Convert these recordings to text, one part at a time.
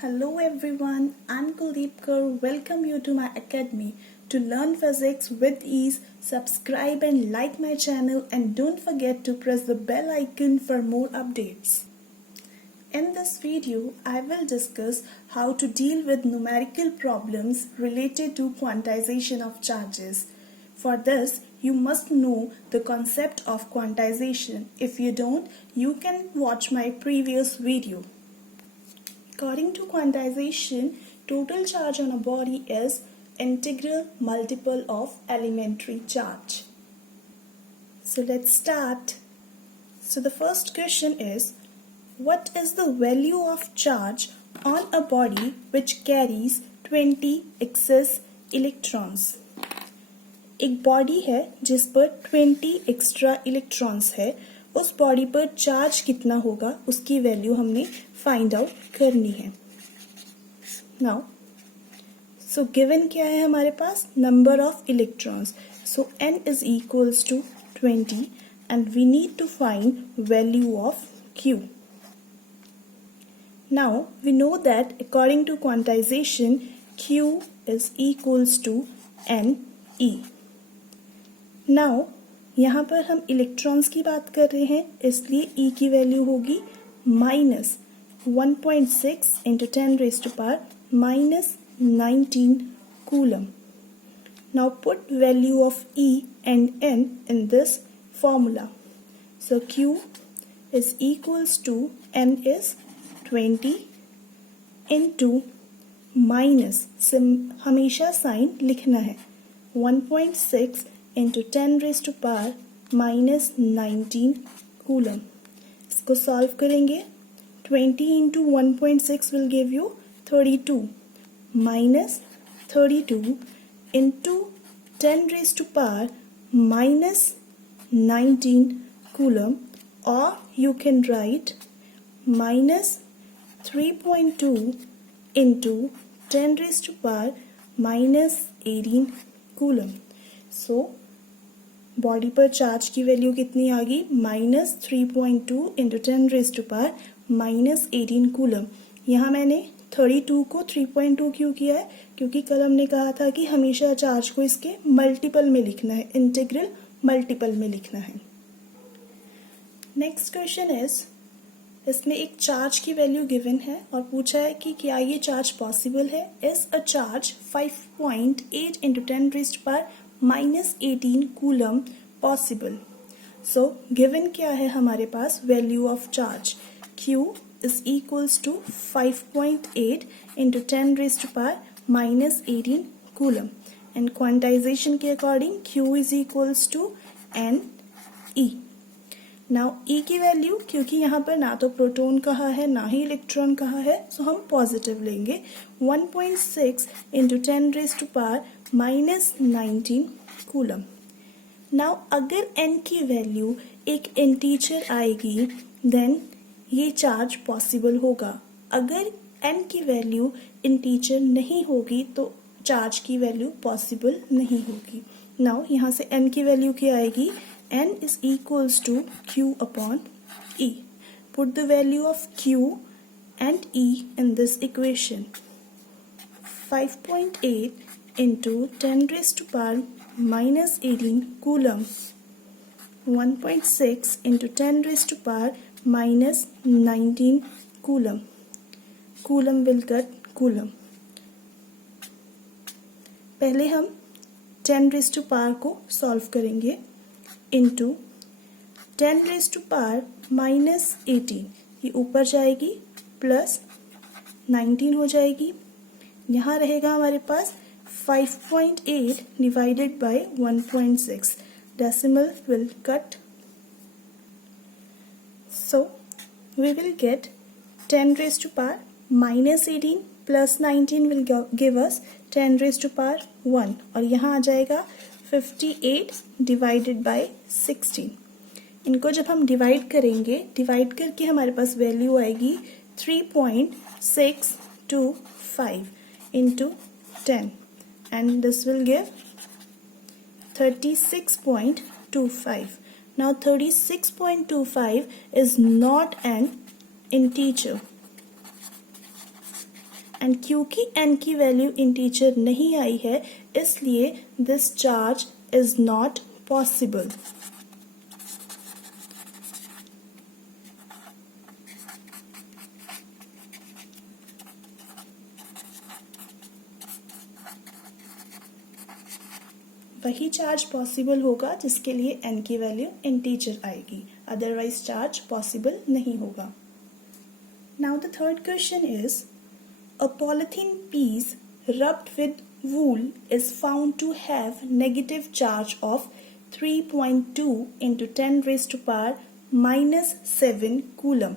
Hello everyone, I'm Kuldeep Kaur. Welcome you to my academy. To learn physics with ease, subscribe and like my channel and don't forget to press the bell icon for more updates. In this video, I will discuss how to deal with numerical problems related to quantization of charges. For this, you must know the concept of quantization. If you don't, you can watch my previous video. According to quantization, total charge on a body is integral multiple of elementary charge. So let's start. So the first question is, what is the value of charge on a body which carries 20 excess electrons? एक body है जिस पर 20 extra electrons है, उस body पर charge कितना होगा उसकी वैल्यू हमने फाइंड आउट करनी है. नाउ सो गिवन क्या है हमारे पास? Number of electrons. So n is equals to 20 and we need to find value of q. Now we know that according to quantization q is equals to ne. Now यहाँ पर हम electrons की बात कर रहे हैं, इसलिए E की वैल्यू होगी minus 1.6 into 10 raise to power minus 19 coulomb. Now put value of E and N in this formula. So Q is equals to N is 20 into minus, हमेशा साइन लिखना है, 1.6 into 10 raised to power minus 19 coulomb. इसको solve करेंगे. 20 into 1.6 will give you 32 minus 32 into 10 raised to power minus 19 coulomb, or you can write minus 3.2 into 10 raised to power minus 18 coulomb. So body पर charge की value कितनी आ गई? Minus 3.2 into 10 raise to power minus 18 coulomb. यहाँ मैंने 32 को 3.2 क्यों किया है? क्योंकि कल हमने कहा था कि हमेशा चार्ज को इसके मल्टीपल में लिखना है, इंटीग्रल मल्टीपल में लिखना है. नेक्स्ट क्वेश्चन इज, इसमें एक चार्ज की वैल्यू गिवन है और पूछा है कि क्या ये चार्ज पॉसिबल है. Is a charge 5.8 into 10 raise to power minus 18 coulomb possible. So given क्या है हमारे पास? Value of charge Q is equals to 5.8 into 10 raise to power minus 18 coulomb and quantization के according Q is equals to Ne. Now E की value, क्योंकि यहाँ पर ना तो प्रोटॉन कहा है ना ही इलेक्ट्रॉन कहा है, सो हम पॉजिटिव लेंगे. 1.6 into 10 raise to power minus 19 coulomb. Now अगर n की वैल्यू एक इंटीजर आएगी देन ये चार्ज पॉसिबल होगा. अगर n की वैल्यू इंटीजर नहीं होगी तो चार्ज की वैल्यू पॉसिबल नहीं होगी. नाउ यहाँ से n की वैल्यू क्या आएगी? n is equals to q upon e. Put the value of q and e in this equation. 5.8 into 10 raised to power minus 18 coulomb. 1.6 into 10 raised to power minus 19 coulomb. Coulomb will cut coulomb. पहले हम 10 raised to power को solve करेंगे. Into 10 raise to power minus 18, ये ऊपर जाएगी plus 19 हो जाएगी. यहाँ रहेगा हमारे पास 5.8 divided by 1.6. Decimal will cut. So we will get 10 raise to power minus 18 plus 19 will give us 10 raise to power 1 और यहाँ आ जाएगा 58 डिवाइडेड बाय 16. इनको जब हम डिवाइड करेंगे, डिवाइड करके हमारे पास वैल्यू आएगी 3.625 into 10 and this will give 36.25. Now 36.25 is not an integer. And क्योंकि n की वैल्यू इंटीजर नहीं आई है इसलिए this charge is not possible. वही चार्ज पॉसिबल होगा जिसके लिए n की वैल्यू इंटीजर आएगी, अदरवाइज चार्ज पॉसिबल नहीं होगा। Now the third question is a polythene piece rubbed with wool is found to have negative charge of 3.2 into 10 raised to power minus 7 coulomb.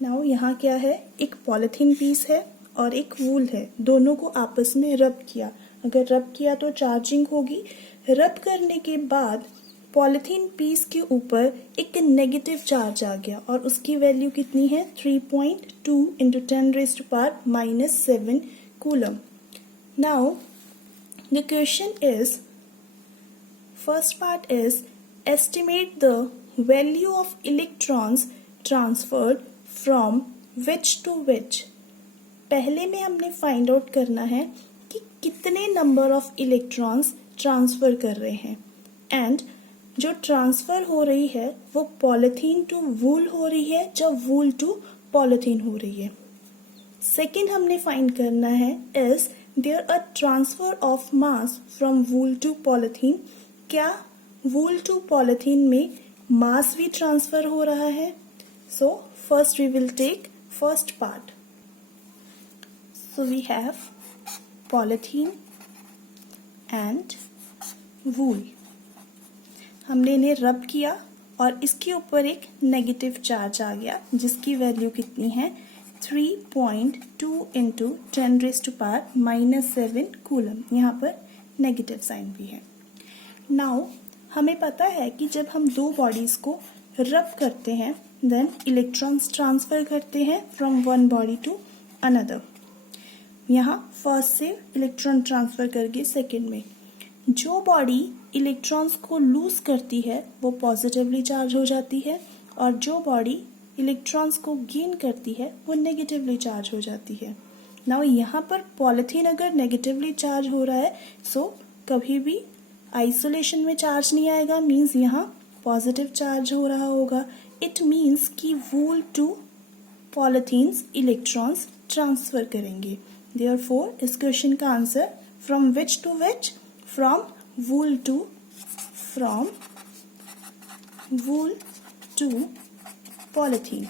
Now यहाँ क्या है, एक polythene piece है और एक वूल है, दोनों को आपस में रब किया। अगर रब किया तो चार्जिंग होगी। रब करने के बाद पॉलिथीन पीस के ऊपर एक नेगेटिव चार्ज आ गया और उसकी वैल्यू कितनी है 3.2 into 10 raised to power minus 7 coulomb. Now the question is, first part is estimate the value of electrons transferred from which to which. पहले में हमने फाइंड आउट करना है कि कितने नंबर ऑफ इलेक्ट्रॉन्स ट्रांसफर कर रहे हैं, एंड जो ट्रांसफर हो रही है वो पॉलिथीन टू वूल हो रही है या वूल टू पॉलिथीन हो रही है। सेकेंड हमने फाइंड करना है is there a transfer of mass from wool to polythene. क्या वूल टू पॉलिथीन में मास भी ट्रांसफर हो रहा है? So first we will take first part. So we have polythene and wool. हमने इन्हें रब किया और इसके ऊपर एक नेगेटिव चार्ज आ गया जिसकी वैल्यू कितनी है 3.2 into 10 raised to power minus 7 coulomb. यहाँ पर नेगेटिव साइन भी है। नाउ हमें पता है कि जब हम दो बॉडीज को रब करते हैं देन इलेक्ट्रॉन्स ट्रांसफर करते हैं from one body to another. यहाँ फर्स्ट से इलेक्ट्रॉन ट्रांसफर करके सेकेंड में जो बॉडी इलेक्ट्रॉन्स को लूज करती है वो पॉजिटिवली चार्ज हो जाती है और जो बॉडी इलेक्ट्रॉन्स को गेन करती है वो नेगेटिवली चार्ज हो जाती है। नाउ यहाँ पर पॉलिथीन अगर नेगेटिवली चार्ज हो रहा है सो कभी भी आइसोलेशन में चार्ज नहीं आएगा, मीन्स यहाँ पॉजिटिव चार्ज हो रहा होगा। इट मीन्स कि wool to polythenes electrons transfer करेंगे। देयरफॉर इस क्वेश्चन का answer from which to which, from wool to polythene.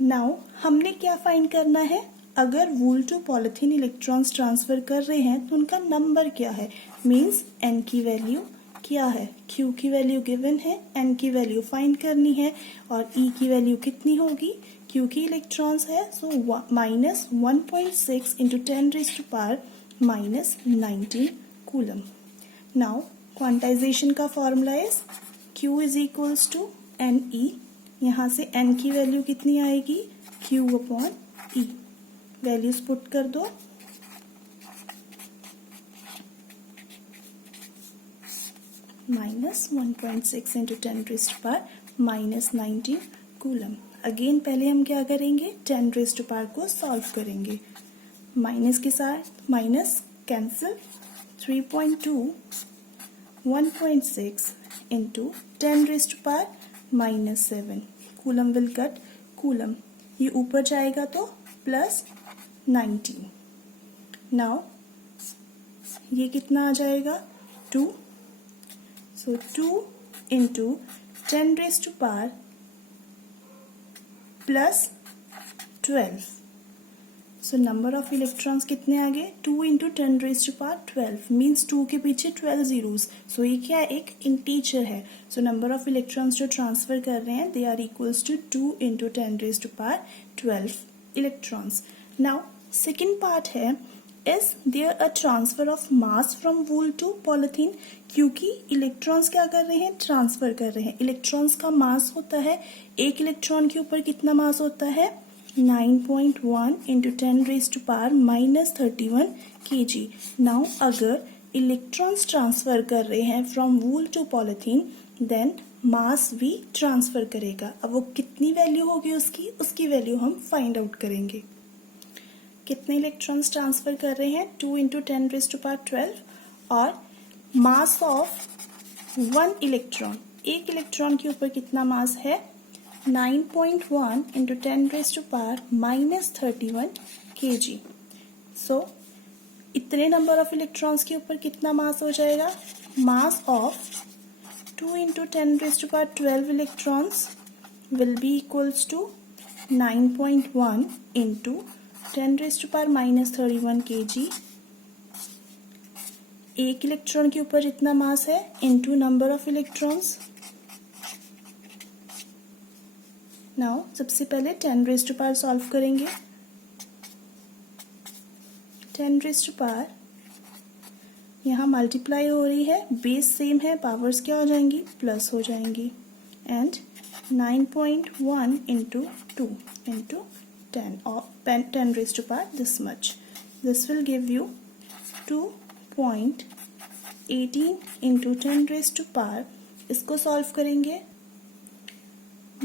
Now हमने क्या फाइंड करना है, अगर wool to polythene electrons transfer कर रहे हैं तो उनका नंबर क्या है, मीन्स n की वैल्यू क्या है, q की वैल्यू गिवन है, n की वैल्यू फाइंड करनी है और e की वैल्यू कितनी होगी, q की इलेक्ट्रॉन्स है so minus 1.6 into 10 raised to power minus 19 coulomb. Now quantization का formula is q is equals to n e. यहाँ से n की वैल्यू कितनी आएगी q upon e। Values put कर दो, minus 1.6 into 10 raised to power minus 19 coulomb. Again पहले हम क्या करेंगे, 10 raised to power को सॉल्व करेंगे। माइनस के साथ minus cancel, 3.2 1.6 into 10 raised to power minus 7 coulomb will cut coulomb. ये ऊपर जाएगा तो प्लस 19। नाउ ये कितना आ जाएगा 2, सो 2 into 10 raised to power plus 12। So number of electrons कितने आ गए 2 into 10 raised to power 12 means 2 के पीछे 12 जीरोस। सो ये क्या एक इंटीजर है। सो नंबर ऑफ इलेक्ट्रॉन्स जो ट्रांसफर कर रहे हैं they are equals to 2 into 10 raised to power 12 electrons. Now second part है is there a transfer of mass from wool to polythene. क्योंकि इलेक्ट्रॉन्स क्या कर रहे हैं, ट्रांसफर कर रहे हैं। इलेक्ट्रॉन्स का मास होता है, एक इलेक्ट्रॉन के ऊपर कितना मास होता है 9.1 into 10 raised to power minus 31 kg। Now अगर इलेक्ट्रॉन्स ट्रांसफर कर रहे हैं from wool to polythene then mass भी ट्रांसफर करेगा। अब वो कितनी वैल्यू होगी उसकी वैल्यू हम फाइंड आउट करेंगे। कितने इलेक्ट्रॉन्स ट्रांसफर कर रहे हैं? 2 × 10⁻12 और मास ऑफ 1 इलेक्ट्रॉन, एक इलेक्ट्रॉन के ऊपर कितना मास है? 9.1 × 10⁻−31 kg। सो इतने नंबर ऑफ इलेक्ट्रॉन्स के ऊपर कितना मास हो जाएगा? Mass of 2 × 10⁻12 electrons will be equals to 9.1 into 10⁻−31 kg। एक इलेक्ट्रॉन के ऊपर इतना मास है into number of electrons. Now सबसे पहले 10⁻⁴ सॉल्व करेंगे। 10⁻⁴ यहाँ मल्टीप्लाई हो रही है, बेस सेम है, पावर्स क्या हो जाएंगी? प्लस हो जाएंगी। And 9.1 into 2 into 10 or 10⁻⁴ this much. This will give you 2.18 into 10⁻⁴। इसको सॉल्व करेंगे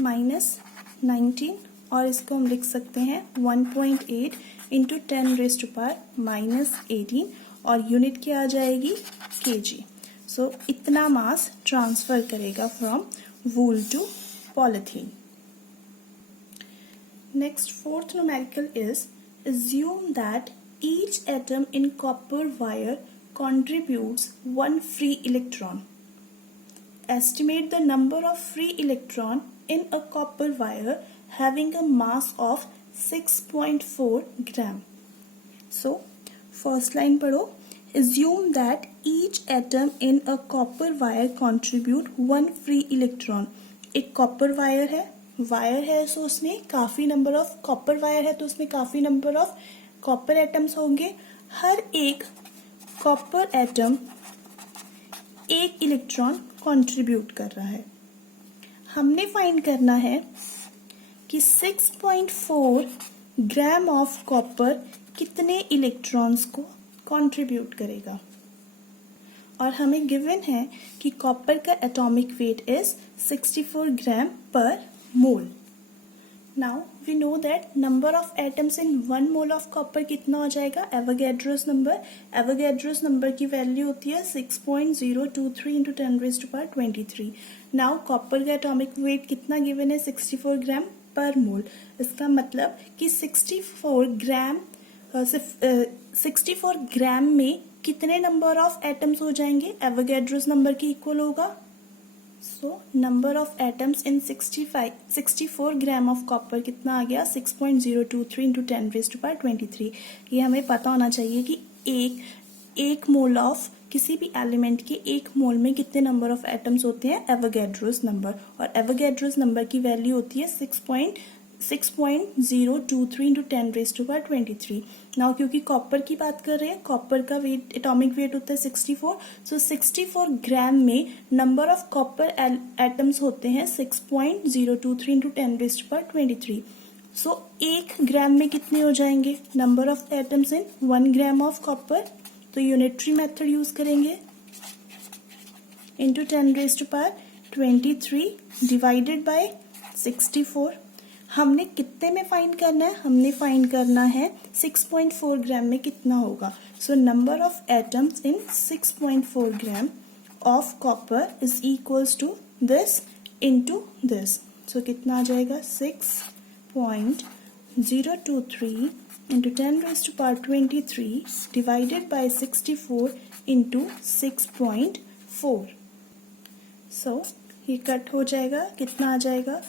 -19 और इसको हम लिख सकते हैं 1.8 into 10⁻⁻18 और यूनिट क्या आ जाएगी? kg। सो इतना मास ट्रांसफर करेगा from wool to polythene. Next fourth numerical is assume that each atom in copper wire contributes 1 free electron. Estimate the number of free electron in a copper wire having a mass of 6.4 gram. So first line पढ़ो। Assume that each atom in a copper wire contribute 1 free electron. एक copper wire है, so उसमें काफी number of copper wire है तो उसमें काफी number of copper atoms होंगे। हर एक कॉपर एटम एक इलेक्ट्रॉन कंट्रीब्यूट कर रहा है। हमने फाइंड करना है कि 6.4 ग्राम ऑफ कॉपर कितने इलेक्ट्रॉन्स को कंट्रीब्यूट करेगा और हमें गिवन है कि कॉपर का atomic wait is 64 gram per mole. Now we know that number of atoms in 1 mole of copper कितना हो जाएगा? Avogadro's number. एवोगैड्रोस नंबर की वैल्यू होती है 6.023 × 10⁻23। नाउ कॉपर का एटॉमिक वेट कितना गिवन है? 64 ग्राम पर मोल। इसका मतलब कि 64 ग्राम में कितने नंबर ऑफ एटम्स हो जाएंगे? एवोगैड्रोस नंबर के इक्वल होगा। So number of atoms in 64 gram of copper कितना आ गया? 6.023 × 10⁻23। ये हमें पता होना चाहिए कि एक मोल ऑफ किसी भी एलिमेंट के एक मोल में कितने नंबर ऑफ एटम्स होते हैं? Avogadro's number. और एवोगैड्रोस नंबर की वैल्यू होती है 6.023 × 10⁻23। नाउ क्योंकि कॉपर की बात कर रहे हैं, कॉपर का वेट एटॉमिक वेट होता है 64। सो 64 ग्राम में नंबर ऑफ कॉपर एटम्स होते हैं 6.023 × 10⁻23। सो 1 ग्राम में कितने हो जाएंगे? Number of atoms in 1 gram of copper. तो यूनिटरी मेथड यूज करेंगे इंटू 10⁻23 डिवाइडेड बाय 64। हमने कितने में फाइंड करना है? हमने फाइंड करना है 6.4 ग्राम में कितना होगा। So number of atoms in 6.4 gram of copper is equals to this into this. So कितना आ जाएगा? 6.023 into 10⁻23 divided by 64 into 6.4। So ये कट हो जाएगा, कितना आ जाएगा?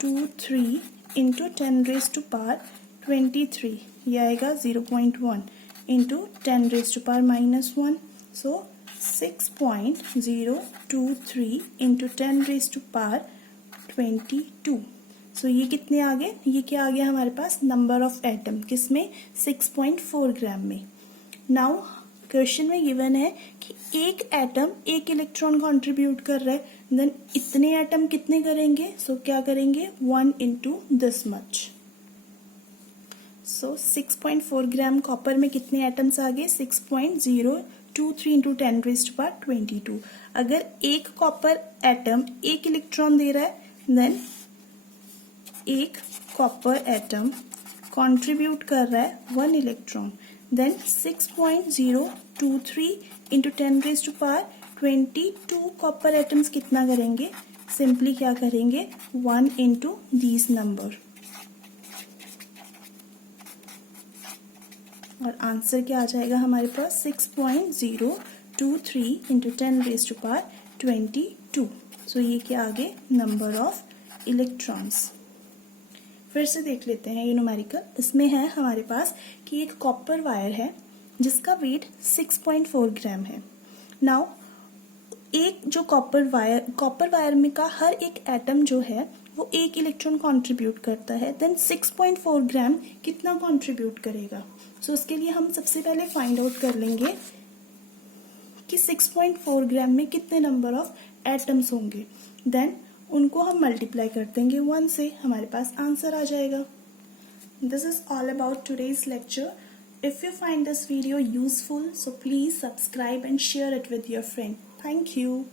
23 into 10⁻23, ये आएगा 0.1 into 10⁻⁻1। So 6.023 into 10⁻22। सो ये कितने आ गए? ये क्या आ गया हमारे पास? नंबर ऑफ एटम किसमें? 6.4 ग्राम में। नाउ क्वेश्चन में गिवन है कि एक एटम एक इलेक्ट्रॉन कंट्रीब्यूट कर रहा है, देन इतने एटम कितने करेंगे? सो क्या करेंगे? 1 into this much. So 6.4 gram copper में कितने एटम्स आ गए? 6.0 23 इंटू 10⁻22। अगर एक कॉपर एटम एक इलेक्ट्रॉन दे रहा है देन एक कॉपर एटम कंट्रीब्यूट कर रहा है 1 इलेक्ट्रॉन, देन 6.023 इंटू 10⁻22 कॉपर एटम्स कितना करेंगे, सिंपली क्या करेंगे 1 इंटू दीज नंबर और आंसर क्या आ जाएगा हमारे पास 6.023 इंटू 10⁻22। सो ये क्या आ गए नंबर ऑफ इलेक्ट्रॉन्स। फिर से देख लेते हैं ये न्यूमेरिकल। इसमें है हमारे पास कि एक कॉपर वायर है जिसका वेट 6.4 ग्राम है। नाउ एक जो कॉपर वायर में का हर एक एटम जो है वो एक इलेक्ट्रॉन कंट्रीब्यूट करता है, देन 6.4 ग्राम कितना कंट्रीब्यूट करेगा। सो उसके लिए हम सबसे पहले फाइंड आउट कर लेंगे कि 6.4 ग्राम में कितने नंबर ऑफ एटम्स होंगे, देन उनको हम मल्टीप्लाई कर देंगे 1 से, हमारे पास आंसर आ जाएगा। This is all about today's lecture. If you find this video useful, so please subscribe and share it with your friend. Thank you.